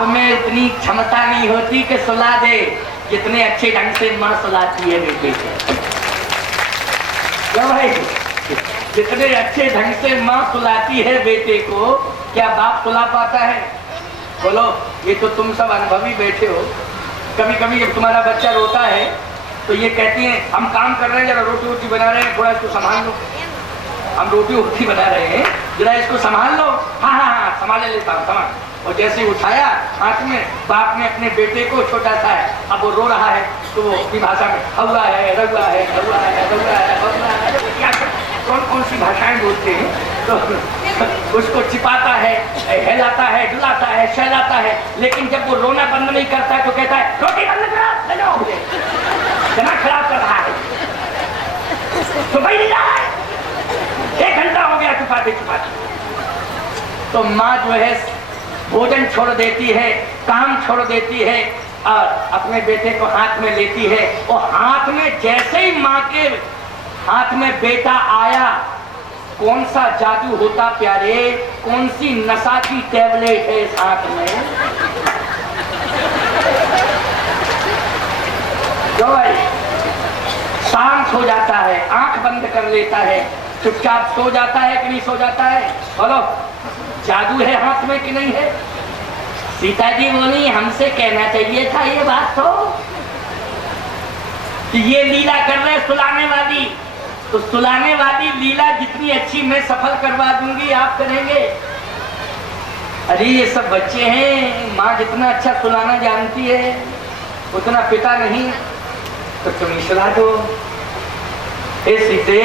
बाप में इतनी क्षमता नहीं होती कि सुला दे, जितने अच्छे ढंग से माँ सुलाती है बेटे को। क्या भाई, जितने अच्छे ढंग से माँ सुलाती है बेटे को, क्या बाप सुला पाता है? बोलो, ये तो तुम सब अनुभवी बैठे हो। कभी कभी जब तुम्हारा बच्चा रोता है तो ये कहती हैं हम काम कर रहे हैं, जरा रोटी वोटी बना रहे हैं, थोड़ा इसको संभाल लो। हम रोटी वोटी बना रहे हैं, जरा इसको संभाल लो। हाँ हाँ हाँ संभाल लेता हूँ, संभाल। और जैसे उठाया हाथ में, बाप ने अपने बेटे को, छोटा सा है, अब वो रो रहा है तो वो अपनी भाषा में हवा है, रगुआ है, हवा है, रगुआ है, हवा है, क्या कौन कौन सी भाषाएं बोलते हैं, तो उसको छिपाता है, हिलाता है, डुलाता है, सहलाता है। लेकिन जब वो रोना बंद नहीं करता है तो कहता है रोटी बंद करो, दिमाग खराब कर रहा है, तो भाई नहीं रहा है, 1 घंटा हो गया छुपाते छुपाते। तो माँ जो है भोजन छोड़ देती है, काम छोड़ देती है और अपने बेटे को हाथ में लेती है। और हाथ में जैसे ही माँ के हाथ में बेटा आया, कौन सा जादू होता प्यारे, कौन सी नशा की टैबलेट है इस हाथ में। जो भाई शांत हो जाता है, आंख बंद कर लेता है, चुपचाप सो जाता है कि नहीं सो जाता है? बोलो, जादू है हाथ में कि नहीं है? सीता जी बोली हमसे कहना चाहिए था ये बात तो ये लीला कर रहे सुलाने वाली, तो सुलाने वाली लीला जितनी अच्छी मैं सफल करवा दूंगी, आप करेंगे। अरे ये सब बच्चे हैं, माँ जितना अच्छा सुलाना जानती है उतना पिता नहीं, तो तुम ही सुला दो। ए सीते,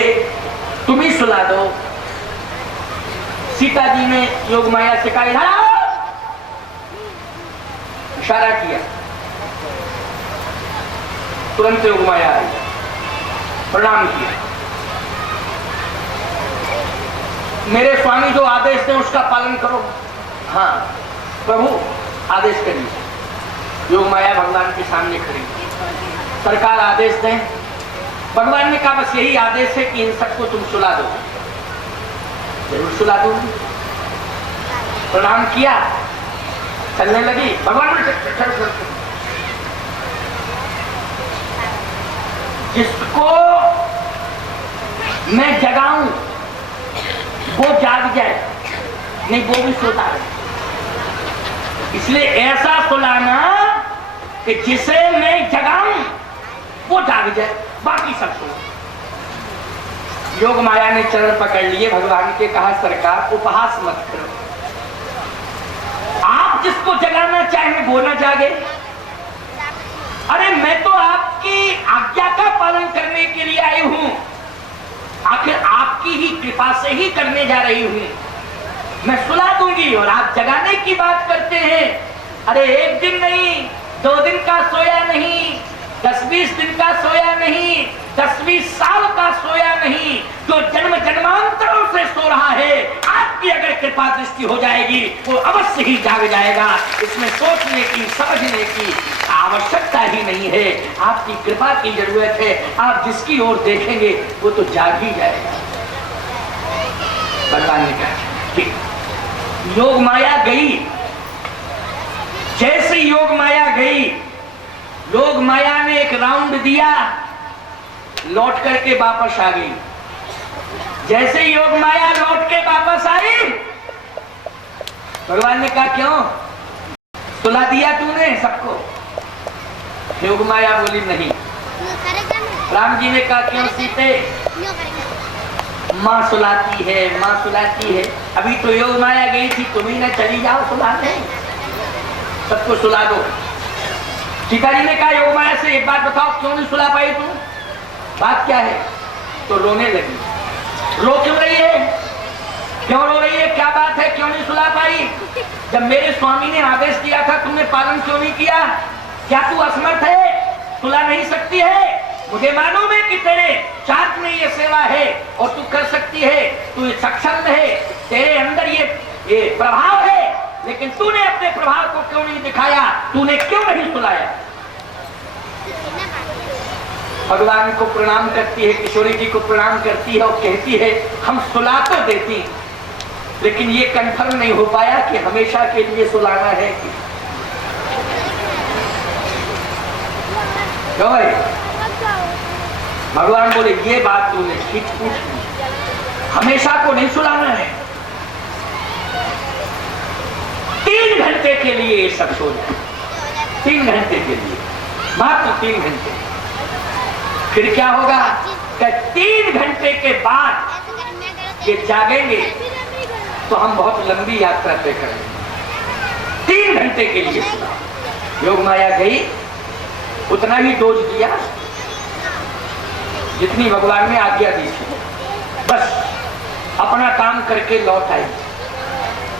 तुम ही सुला दो। सीता जी ने योग माया से कहा, इशारा किया, तुरंत योग माया आई, प्रणाम किया। मेरे स्वामी जो आदेश दें उसका पालन करो। हाँ प्रभु आदेश करिए। योग माया भगवान के सामने खड़ी, सरकार आदेश दें। भगवान ने कहा बस यही आदेश है कि इन सबको तुम सुला दो। जरूर सुला दूंगी। प्रणाम किया, चलने लगी। भगवान ने जिसको मैं जगाऊं वो जाग जाए, नहीं वो भी सोता है। इसलिए ऐसा सुलाना कि जिसे मैं जगाऊं वो जाग जाए, बाकी सब सो। योग माया ने चरण पकड़ लिए भगवान के, कहा सरकार उपहास मत करो, आप जिसको जगाना चाहें वो ना जागे। अरे मैं तो आपकी आज्ञा का पालन करने के लिए आई हूं, आखिर आपकी ही कृपा से ही करने जा रही हूं। मैं सुला दूंगी और आप जगाने की बात करते हैं। अरे 1 दिन नहीं, 2 दिन का सोया नहीं, 10-20 दिन का सोया नहीं, 10-20 साल का सोया नहीं, जो जन्म जन्मांतरों से सो रहा है, आपकी अगर कृपा दृष्टि हो जाएगी वो अवश्य ही जाग जाएगा। इसमें सोचने की, समझने की आवश्यकता ही नहीं है, आपकी कृपा की जरूरत है। आप जिसकी ओर देखेंगे वो तो जाग ही जाएगा। भगवान ने कहा ठीक। योग माया गई, जैसे योग माया गई, योग माया ने एक राउंड दिया, लौट करके वापस आ गई। जैसे योग माया लौट के वापस आई, भगवान ने कहा क्यों सुला दिया तूने सबको? योग माया बोली नहीं। राम जी ने कहा क्यों सीते? माँ सुलाती है, माँ सुलाती है। अभी तो योग माया गई थी, तुम ही ना चली जाओ सुलाने, सबको सुला दो। सीता जी ने कहा योग माया से एक बात बताओ, क्यों नहीं सुला पाई तुम? बात क्या है? तो रोने लगी। रो क्यों रही है? क्यों रो रही है? क्या बात है, क्यों नहीं सुला पाई? जब मेरे स्वामी ने आदेश दिया था तुमने पालन क्यों नहीं किया? क्या तू असमर्थ है, सुला नहीं सकती है? मुझे मालूम है कि तेरे चार्ट में ये सेवा है और तू कर सकती है, तू सक्षम है, तेरे अंदर ये प्रभाव है, लेकिन तूने अपने प्रभाव को क्यों नहीं दिखाया? तूने क्यों नहीं सुलाया? भगवान को प्रणाम करती है, किशोरी जी को प्रणाम करती है और कहती है हम सुला तो देती, लेकिन ये कंफर्म नहीं हो पाया कि हमेशा के लिए सुलाना है कि क्यों भाई? भगवान बोले ये बात तूने ठीक पूछी, हमेशा को नहीं सुनाना है, 3 घंटे के लिए ये सब सो जाए, 3 घंटे के लिए, मात्र 3 घंटे। फिर क्या होगा कि 3 घंटे के बाद ये जागेंगे तो हम बहुत लंबी यात्रा तय करेंगे। 3 घंटे के लिए योग माया गई, उतना ही डोज दिया जितनी भगवान ने आज्ञा दी थी, बस अपना काम करके लौट आई।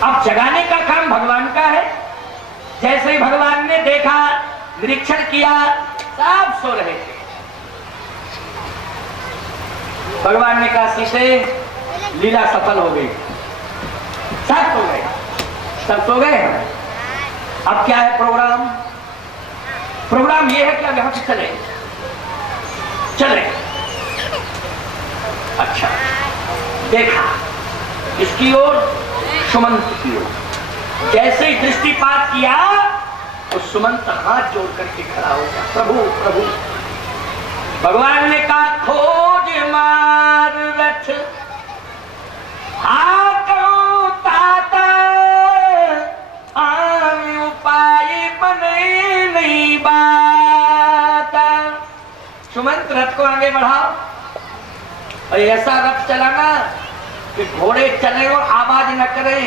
अब जगाने का काम भगवान का है। जैसे ही भगवान ने देखा, निरीक्षण किया, सब सो रहे थे। भगवान ने कहा सीते लीला सफल हो गई, सब सो गए, सब सो गए। अब क्या है प्रोग्राम? प्रोग्राम ये है कि अब यहां से चले चले। अच्छा, देखा इसकी ओर, सुमंत की ओर। जैसे ही दृष्टिपात किया तो सुमंत हाथ जोड़ करके खड़ा हो गया, प्रभु प्रभु। भगवान ने कहा खोज मार रथ आको ताता, आम उपाय बने नहीं बात। सुमंत रथ को आगे बढ़ाओ और ऐसा रथ चलाना कि घोड़े चले और आवाज न करें,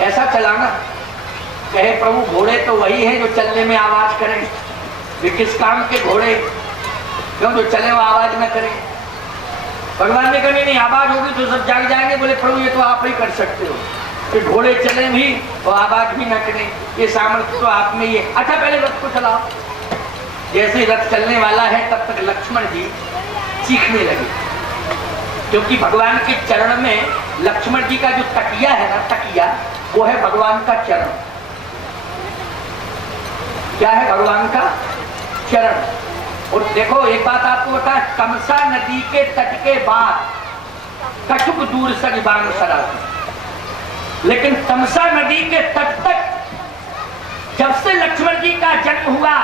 ऐसा चलाना। कहे प्रभु घोड़े तो वही है जो चलने में आवाज करें, वे किस काम के घोड़े क्यों जो चले वो आवाज न करें। भगवान ने कहा नहीं आवाज होगी तो सब जाग जाएंगे। बोले प्रभु ये तो आप ही कर सकते हो कि घोड़े चले भी और आवाज भी न करें, ये सामर्थ्य तो आप में ही है। अच्छा पहले रथ को चलाओ। जैसे रथ चलने वाला है तब तक लक्ष्मण जी चीखने लगे, क्योंकि भगवान के चरण में लक्ष्मण जी का जो तकिया है ना, तकिया वो है भगवान का चरण। क्या है? भगवान का चरण। और देखो एक बात आपको बता, तमसा नदी के तट के बाद कछुक दूर सज बाण सरा, लेकिन तमसा नदी के तट तक जब से लक्ष्मण जी का जन्म हुआ,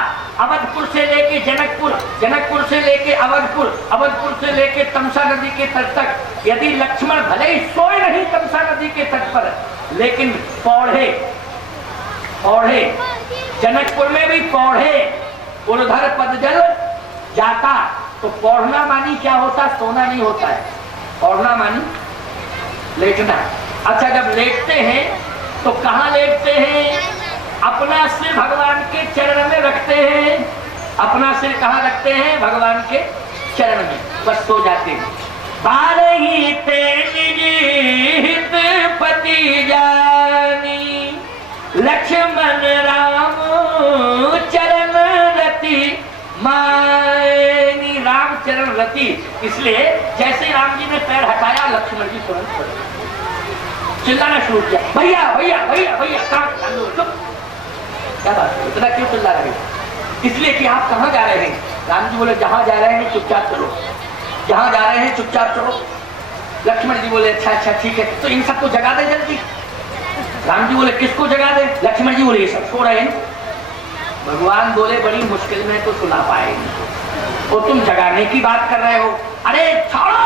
अवधपुर से लेके जनकपुर, जनकपुर से लेके अवधपुर, अवधपुर से लेके तमसा नदी के तट तक, यदि लक्ष्मण भले ही सोए नहीं तमसा नदी के तट पर, लेकिन पौढ़े पौढ़े जनकपुर में भी पौढ़े उर्धर पदजल जाता। तो पौढ़ना मानी क्या होता? सोना नहीं होता है, पौढ़ना मानी लेटना। अच्छा जब लेटते हैं तो कहाँ लेटते हैं? अपना सिर भगवान के चरण में रखते हैं। अपना सिर कहाँ रखते हैं? भगवान के चरण में, बस सो जाते हैं। बारही हित पति जानी, लक्ष्मण राम चरण रति मानी। राम चरण रति, इसलिए जैसे राम जी ने पैर हटाया लक्ष्मण जी तुरंत चिल्लाना शुरू किया, भैया भैया भैया भैया। चुप, क्या बात है, इतना क्यों चिल्ला रहे? इसलिए कि आप कहाँ जा रहे हैं? राम जी बोले जहां जा रहे हैं चुपचाप चलो, जहां जा रहे हैं चुपचाप चलो। लक्ष्मण जी बोले अच्छा अच्छा ठीक है, तो इन सबको जगा दे जल्दी। राम जी बोले किसको जगा दे? लक्ष्मण जी बोले ये सब सो रहे हैं। भगवान बोले बड़ी मुश्किल में तो सुना पाएंगे, और तुम जगाने की बात कर रहे हो। अरे छोड़ो,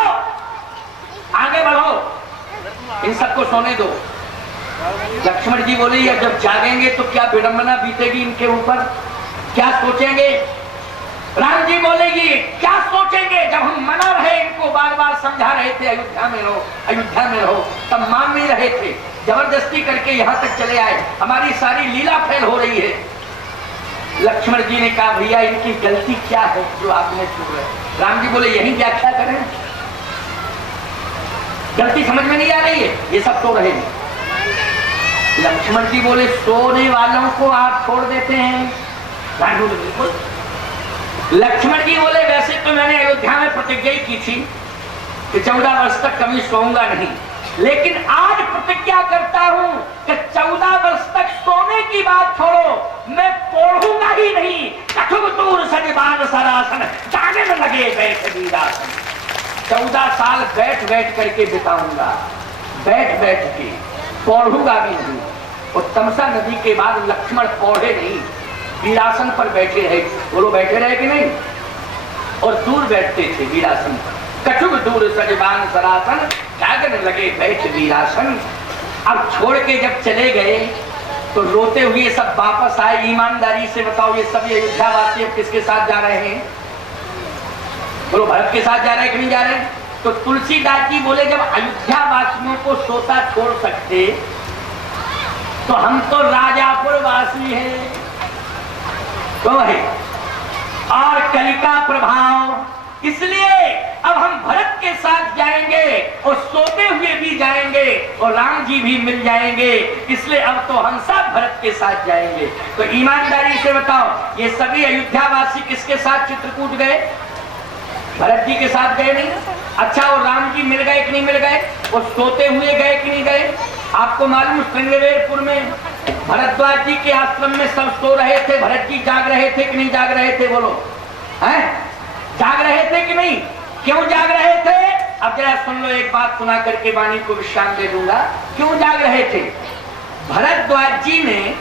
आगे बढ़ो, इन सबको सोने दो। लक्ष्मण जी बोले या जब जागेंगे तो क्या विडंबना बीतेगी इनके ऊपर, क्या सोचेंगे? राम जी बोलेगी क्या सोचेंगे? जब हम मना रहे, इनको बार बार समझा रहे थे अयोध्या में रहो, अयोध्या में रहो, तब मान नहीं रहे थे, जबरदस्ती करके यहाँ तक चले आए, हमारी सारी लीला फेल हो रही है। लक्ष्मण जी ने कहा भैया इनकी गलती क्या है जो आपने छू रहे? राम जी बोले यही व्याख्या करें, गलती समझ में नहीं आ रही है, ये सब सो रहे हैं। लक्ष्मण जी बोले सोने वालों को आप छोड़ देते हैं? राम जी बोले बिल्कुल। लक्ष्मण जी बोले वैसे तो मैंने अयोध्या में प्रतिज्ञा की थी कि 14 वर्ष तक कभी सोऊंगा नहीं, लेकिन आज प्रतिज्ञा करता हूं कि 14 वर्ष तक सोने की बात छोड़ो, मैं पढ़ूंगा ही नहीं। कठुक दूर सजबान सरासन, जाने में लगे बैठ वीरासन। 14 साल बैठ बैठ करके बिताऊंगा, बैठ बैठ के, पढ़ूंगा भी नहीं। और तमसा नदी के बाद लक्ष्मण पौढ़े नहीं, वीरासन पर बैठे रहे। बोलो बैठे रहे कि नहीं? और दूर बैठते थे वीरासन पर। कछुक दूर सजबान सरासन, जागने लगे बैठ वीरासन। अब छोड़ के जब चले गए तो रोते हुए सब वापस आए। ईमानदारी से बताओ, ये सब अयोध्यावासी अब किसके साथ जा रहे हैं? बोलो भरत के साथ जा रहे हैं कि नहीं जा रहे हैं? तो तुलसीदास जी बोले जब अयोध्या वासियों को सोता छोड़ सकते तो हम तो राजापुर वासी हैं। तो है और कलि का प्रभाव, इसलिए अब हम भरत के साथ जाएंगे और सोते हुए भी जाएंगे और राम जी भी मिल जाएंगे, इसलिए अब तो हम सब भरत के साथ जाएंगे। तो ईमानदारी से बताओ, ये सभी अयोध्यावासी किसके साथ चित्रकूट गए? भरत जी के साथ गए नहीं? अच्छा, और राम जी मिल गए कि नहीं मिल गए? वो सोते हुए गए कि नहीं गए? आपको मालूम श्रृंगवेरपुर में भरद्वाज जी के आश्रम में सब सो रहे थे, भरत जी जाग रहे थे कि नहीं जाग रहे थे? बोलो हैं, जाग रहे थे कि नहीं? क्यों जाग रहे थे? अब जरा सुन लो, एक बात सुना करके वाणी को विश्राम दे दूंगा। क्यों जाग रहे थे? भरद्वाज जी ने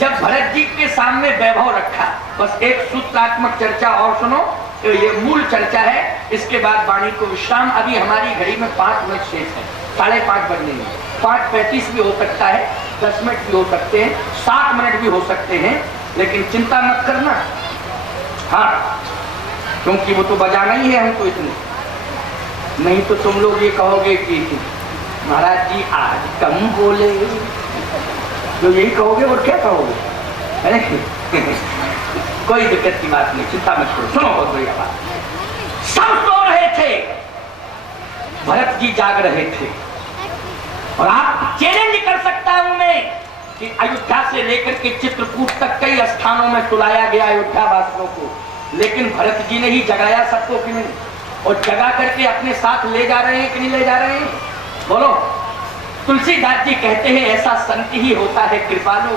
जब भरत जी के सामने वैभव रखा, बस एक सूत्रात्मक चर्चा और सुनो, तो ये मूल चर्चा है, इसके बाद वाणी को विश्राम। अभी हमारी घड़ी में 5 मिनट शेष है, 5:30 बजने में, 5:35 भी हो सकता है, 10 मिनट भी हो सकते हैं, 60 मिनट भी हो सकते हैं, लेकिन चिंता मत करना। हाँ, क्योंकि वो तो बजाना ही है हमको इतने, नहीं तो तुम लोग ये कहोगे कि महाराज जी आज कम बोले, तो यही कहोगे और क्या कहोगे? कोई दिक्कत की बात नहीं, चिंता मत करो। सुनो बहुत बढ़िया बात, सब सो रहे थे, भरत जी जाग रहे थे। और आप चैलेंज कर सकता हूं मैं कि अयोध्या से लेकर के चित्रकूट तक कई स्थानों में सुलाया गया अयोध्या वासियों को, लेकिन भरत जी ने ही जगाया सबको कि नहीं? और जगा करके अपने साथ ले जा रहे हैं कि नहीं ले जा रहे हैं? बोलो। तुलसीदास जी कहते हैं ऐसा संत ही होता है कृपालु।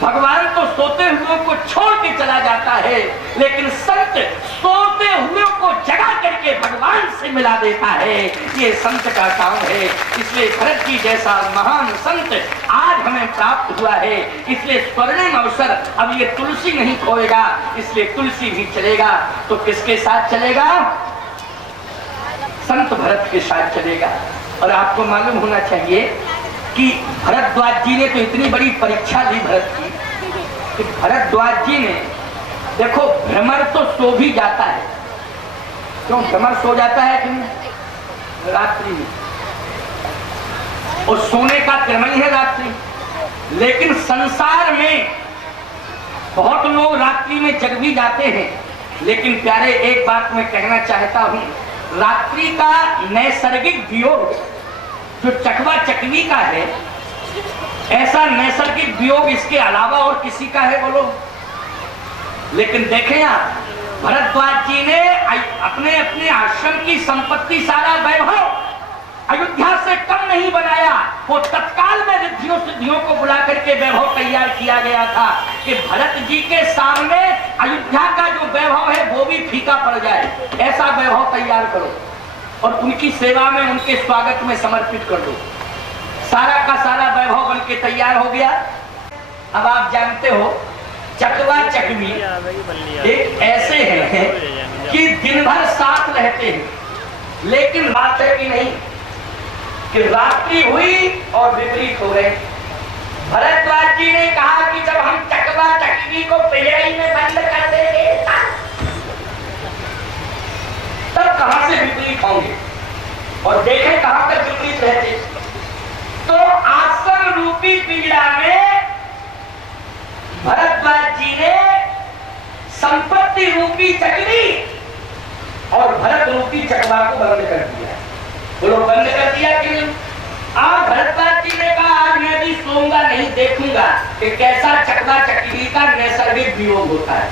भगवान तो सोते हुए को छोड़ के चला जाता है, लेकिन संत सोते हुए को जगा करके भगवान से मिला देता है। ये संत का काम है। इसलिए भरत जी जैसा महान संत आज हमें प्राप्त हुआ है, इसलिए स्वर्णिम अवसर अब ये तुलसी नहीं खोएगा, इसलिए तुलसी भी चलेगा। तो किसके साथ चलेगा? संत भरत के साथ चलेगा। और आपको मालूम होना चाहिए कि भरद्वाज जी ने तो इतनी बड़ी परीक्षा ली भरत की कि भरद्वाज जी ने, देखो भ्रमर तो सो भी जाता है, क्यों? भ्रमर सो जाता है कि नहीं रात्रि में, और सोने का क्रम ही है रात्रि। लेकिन संसार में बहुत लोग रात्रि में जग भी जाते हैं, लेकिन प्यारे एक बात मैं कहना चाहता हूं, रात्रि का नैसर्गिक वियोग जो चकवा चकवी का है, ऐसा नैसर्गिक वियोग इसके अलावा और किसी का है? बोलो। लेकिन देखें आप, भरद्वाज जी ने अपने अपने आश्रम की संपत्ति, सारा वैभव अयोध्या से कम नहीं बनाया। वो तत्काल में रिद्धियों सिद्धियों को बुला करके वैभव तैयार किया गया था कि भरत जी के सामने अयोध्या का जो वैभव है वो भी फीका पड़ जाए, ऐसा वैभव तैयार करो और उनकी सेवा में, उनके स्वागत में समर्पित कर दो। सारा का सारा वैभव बन के तैयार हो गया। अब आप जानते हो चकवा चकवी एक ऐसे हैं कि दिन भर साथ रहते हैं, लेकिन बात है कि नहीं कि रात्रि हुई और विपरीत हो गए। भरद्वाज जी ने कहा कि जब हम चकवा चकवी को पिंजरे में बंद कर देंगे तब कहां से विपरीत होंगे, और देखें कहां तक विपरीत रहते। तो आश्रम रूपी पिंजरा में भरद्वाज जी ने संपत्ति रूपी चकवी और भरत रूपी चकवा को बंद कर दिया। बोलो बंद कर दिया कि नहीं? आज भरद्वाज जी ने कहा आज मैं भी सोऊंगा नहीं, देखूंगा कि कैसा चकवा चकवी का नैसर्गिक वियोग होता है,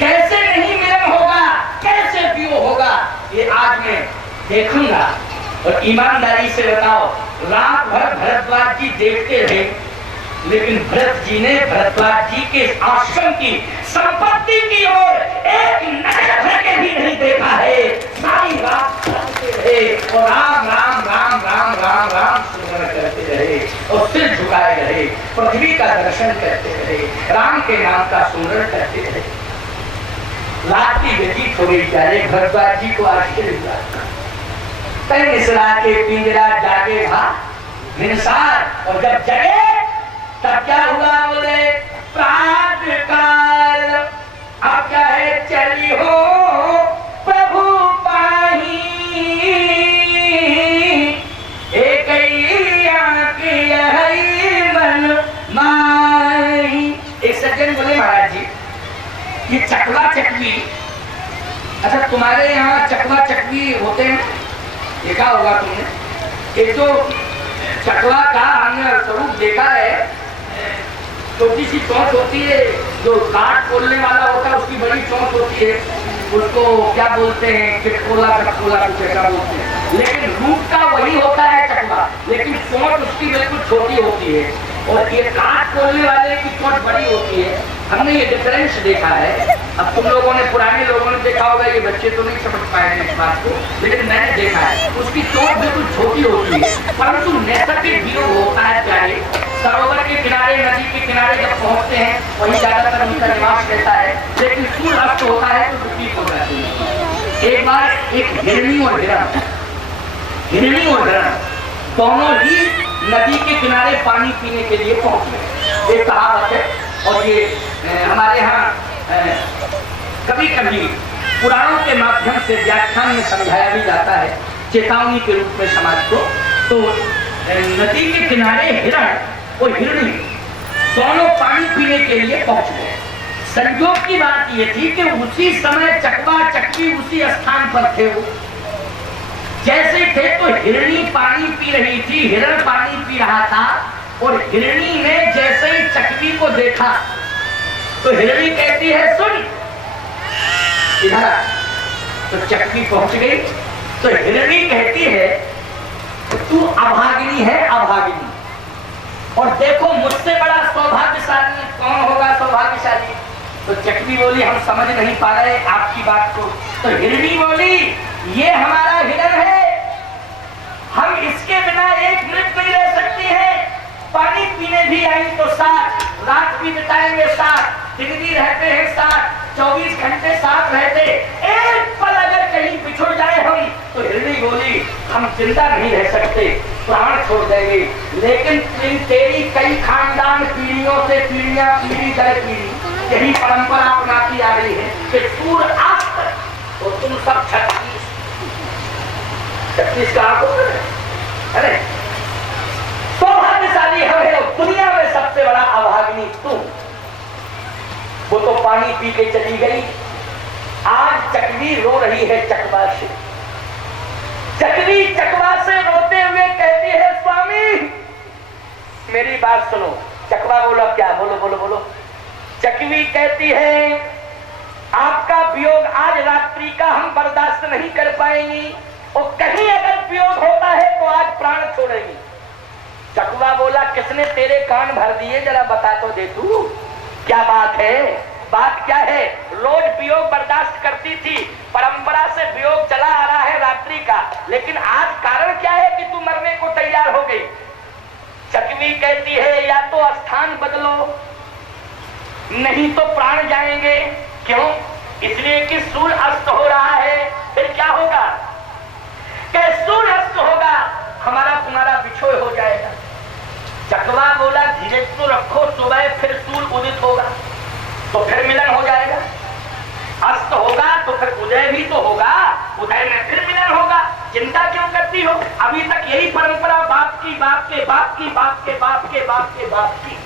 कैसे नहीं मिलन होगा, कैसे वियोग होगा, ये आज मैं देखूंगा। और ईमानदारी से बताओ, रात भर भरद्वाज जी देखते रहे, लेकिन भरत जी ने भरद्वाज जी के आश्रम की संपत्ति की ओर एक नजर भर के भी नहीं देखा है। सारी रात रहे और राम राम राम राम राम राम स्मरण करते रहे और सिर झुकाए रहे, पृथ्वी का दर्शन करते रहे, राम के नाम का स्मरण करते रहे। रात्रि व्यतीत हो गई। प्यारे भरद्वाज जी को आश्चर्य हुआ। कई मिश्रा के पिंजरा जागे भा हिंसार, और जब जगे तब क्या हुआ? बोले प्रात काल अब क्या है, चली हो प्रभु पाही, एक मन माही। एक सज्जन बोले महाराज जी ये चकवा चकवी, अच्छा तुम्हारे यहाँ चकवा चकवी होते हैं, देखा होगा तुमने। एक तो चकवा का हमने स्वरूप देखा है, छोटी सी चोंच होती है, जो काट खोलने वाला होता है उसकी बड़ी चोंच होती है, उसको क्या बोलते हैं, चिटकोला चटकोला कुछ ऐसा बोलते हैं। लेकिन रूप का वही होता है चकवा, लेकिन चोंच उसकी बिल्कुल छोटी होती है, और ये काट खोलने वाले की चोंच बड़ी होती है। हमने ये डिफरेंस देखा है। अब तुम लोगों ने, पुराने लोगों ने देखा होगा, ये बच्चे तो नहीं समझ पाएंगे इस बात को, लेकिन मैंने देखा है उसकी चोंच बिल्कुल छोटी होती है, परंतु नैसर्गिक वियोग होता है। प्यारे सरोवर के किनारे, नदी के किनारे जब पहुंचते हैं वहीं ज्यादातर उनका निवास रहता है, लेकिन सूर्य अस्त होता है तो विपरीत हो जाती है। एक बार एक हिरणी और हिरण, हिरणी और हिरण दोनों ही नदी के किनारे पानी पीने के लिए पहुंच गए। एक कहावत है, और ये हमारे यहाँ कभी कभी पुराणों के माध्यम से व्याख्यान में समझाया भी जाता है, चेतावनी के रूप में समाज को। तो नदी के किनारे हिरण और हिरणी दोनों पानी पीने के लिए पहुंच गए। संयोग की बात यह थी कि उसी समय चकवा चकवी उसी स्थान पर थे। वो जैसे थे तो हिरणी पानी पी रही थी, हिरण पानी पी रहा था, और हिरणी ने जैसे ही चकवी को देखा तो हिरणी कहती है सुन इधर। तो चकवी पहुंच गई तो हिरणी कहती है तू अभागिनी है, अभागिनी, और देखो मुझसे बड़ा सौभाग्यशाली कौन होगा सौभाग्यशाली। तो चकवी बोली हम समझ नहीं पा रहे आपकी बात को। तो हिरणी बोली ये हमारा हिरण है, हम इसके बिना एक मिनट नहीं रह सकती है। पानी पीने भी आई तो साथ, रात भी बिताएंगे साथ, दिन भी रहते हैं साथ, 24 घंटे साथ रहते, एक पल अगर कहीं बिछुड़ जाए हम, तो हिरणी बोली हम जिंदा नहीं रह सकते, प्राण छोड़ देंगे। लेकिन तेरी कई खानदान पीढ़ियों से पीढ़ियां, पीढ़ी दर पीढ़ी यही परंपरा अपनाती आ रही है कि सूर्य अस्त तो तुम सब 36 का आंकड़ो। अरे सौभाग्यशाली हम है, दुनिया में सबसे बड़ा अभागिनी तुम। वो तो पानी पी के चली गई। आज चकवी रो रही है चकवा से। चकवी चकवा से रोते हुए कहती है स्वामी मेरी बात सुनो। चकवा बोलो क्या, बोलो बोलो बोलो। चकवी कहती है आपका वियोग आज रात्रि का हम बर्दाश्त नहीं कर पाएंगी, और कहीं अगर वियोग होता है तो आज प्राण छोड़ेंगी। चकवा बोला किसने तेरे कान भर दिए, जरा बता तो दे तू क्या बात है। बात क्या है? रोज वियोग बर्दाश्त करती थी, परंपरा से वियोग चला आ रहा है रात्रि का, लेकिन आज कारण क्या है कि तू मरने को तैयार हो गई। चकवी कहती है या तो स्थान बदलो, नहीं तो प्राण जाएंगे। क्यों? इसलिए कि सूर्य अस्त हो रहा है। फिर क्या होगा? सूर्य अस्त होगा, हमारा तुम्हारा बिछोड़ हो जाएगा। चकवा बोला धीरज तो रखो, सुबह फिर सूर्य उदित होगा तो फिर मिलन हो जाएगा। अस्त होगा तो फिर उदय भी तो होगा, उदय में फिर मिलन होगा। चिंता क्यों करती हो? अभी तक यही परंपरा बाप की, बाप के बाप की, बाप के बाप के बाप के बाप की,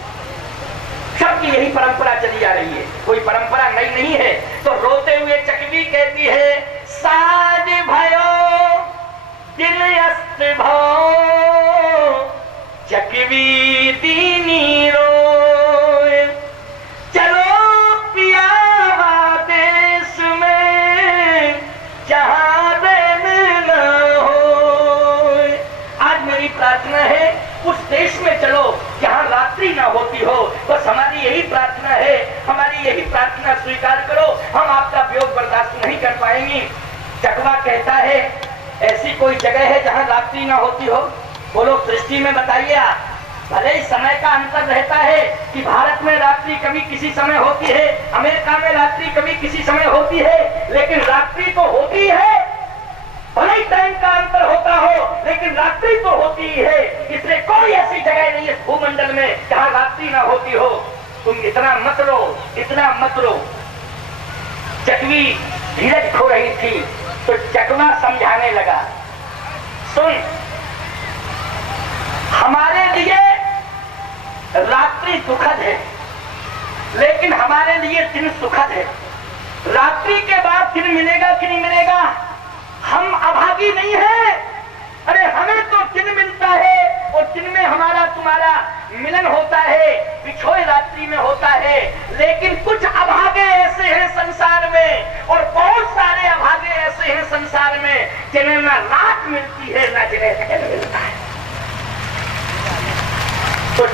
सबकी यही परंपरा चली आ रही है, कोई परंपरा नई नहीं है। तो रोते हुए चकवी कहती है साज भयो दिल अस्त भो, चकवी दीनी रोए, चलो पियावा देश में जहां रैन न हो। आज मेरी प्रार्थना है उस देश में चलो जहां रात्रि ना होती हो। बस हमारी यही प्रार्थना है, हमारी यही प्रार्थना स्वीकार करो, हम आपका वियोग बर्दाश्त नहीं कर पाएंगी। चकवा कहता है ऐसी कोई जगह है जहां रात्रि ना होती हो? बोलो सृष्टि में बताइए आप। भले ही समय का अंतर रहता है कि भारत में रात्रि कभी किसी समय होती है, अमेरिका में रात्रि कभी किसी समय होती है, लेकिन रात्रि तो होती है। भले ही टाइम का अंतर होता हो, लेकिन रात्रि तो होती ही है। इसलिए कोई ऐसी जगह नहीं है भूमंडल में जहां रात्रि ना होती हो। तुम इतना मत रो, इतना मत रो। चकवी धीरज खो रही थी तो चकवा समझाने लगा, सुन, हमारे लिए रात्रि दुखद है, लेकिन हमारे लिए दिन सुखद है। रात्रि के बाद दिन मिलेगा कि नहीं मिलेगा? हम अभागी नहीं हैं। अरे हमें तो दिन मिलता है और दिन में हमारा तुम्हारा मिलन होता है, बिछोए रात्रि में होता है। लेकिन कुछ अभागे ऐसे हैं संसार में, और बहुत सारे अभागे ऐसे हैं संसार में जिन्हें ना रात मिलती है ना जिन्हें दिन मिलता है। तो